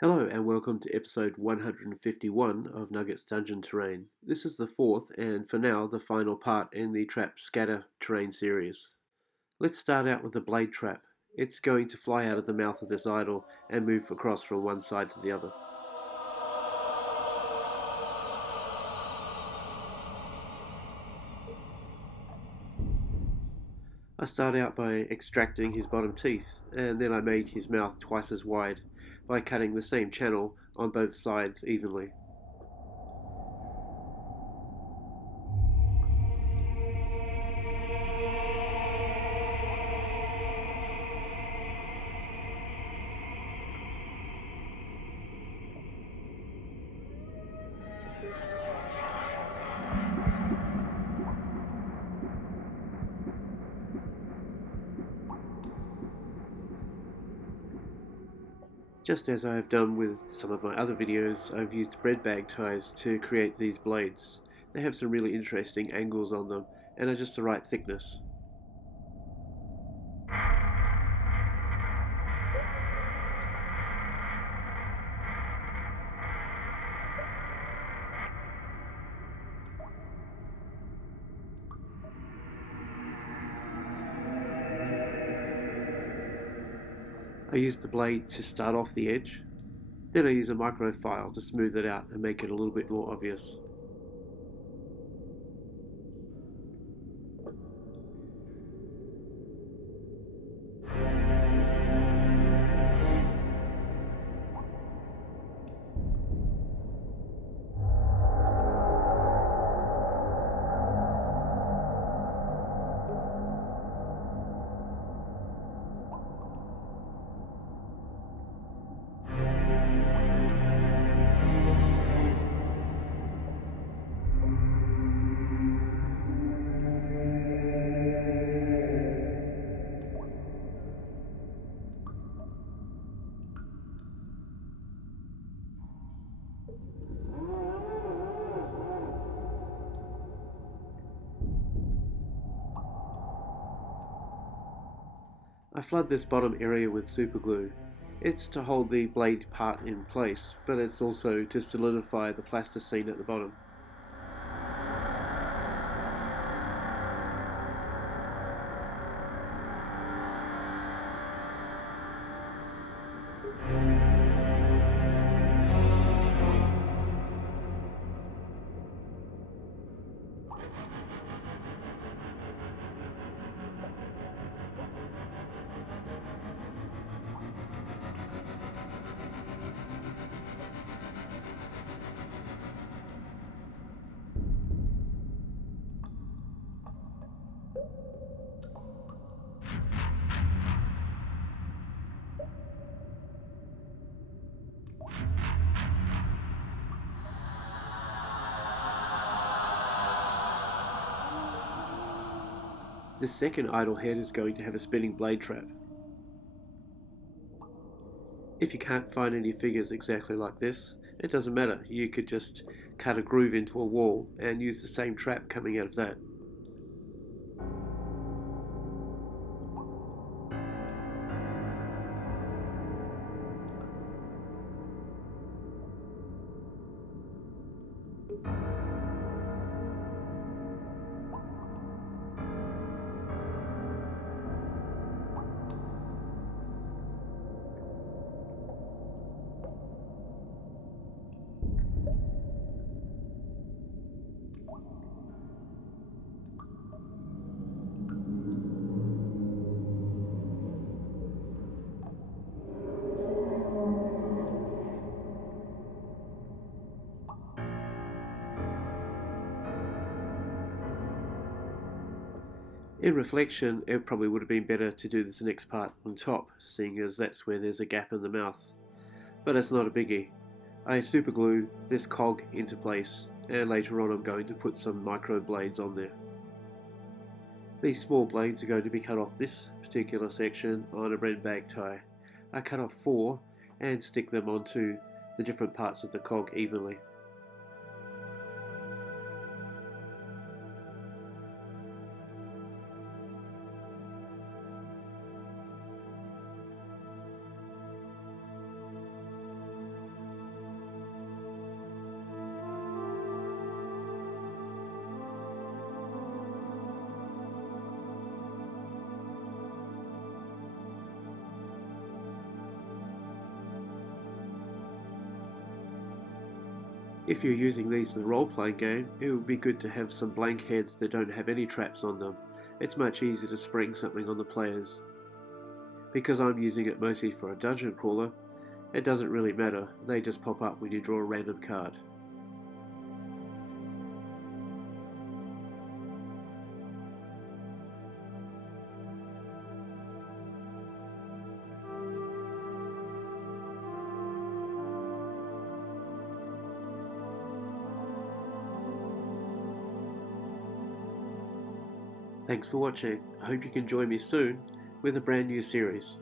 Hello and welcome to episode 151 of Nuggets Dungeon Terrain. This is the fourth and for now the final part in the Trap Scatter Terrain series. Let's start out with the Blade Trap. It's going to fly out of the mouth of this idol and move across from one side to the other. I start out by extracting his bottom teeth, and then I make his mouth twice as wide by cutting the same channel on both sides evenly. Just as I have done with some of my other videos, I've used bread bag ties to create these blades. They have some really interesting angles on them and are just the right thickness. I use the blade to start off the edge, then I use a micro file to smooth it out and make it a little bit more obvious. I flood this bottom area with super glue. It's to hold the blade part in place, but it's also to solidify the plasticine at the bottom. This second idol head is going to have a spinning blade trap. If you can't find any figures exactly like this, it doesn't matter. You could just cut a groove into a wall and use the same trap coming out of that. In reflection, it probably would have been better to do this next part on top, seeing as that's where there's a gap in the mouth. But it's not a biggie. I superglue this cog into place, and later on I'm going to put some micro blades on there. These small blades are going to be cut off this particular section on a bread bag tie. I cut off 4 and stick them onto the different parts of the cog evenly. If you're using these in a role-playing game, it would be good to have some blank heads that don't have any traps on them. It's much easier to spring something on the players. Because I'm using it mostly for a dungeon crawler, it doesn't really matter, they just pop up when you draw a random card. Thanks for watching. I hope you can join me soon with a brand new series.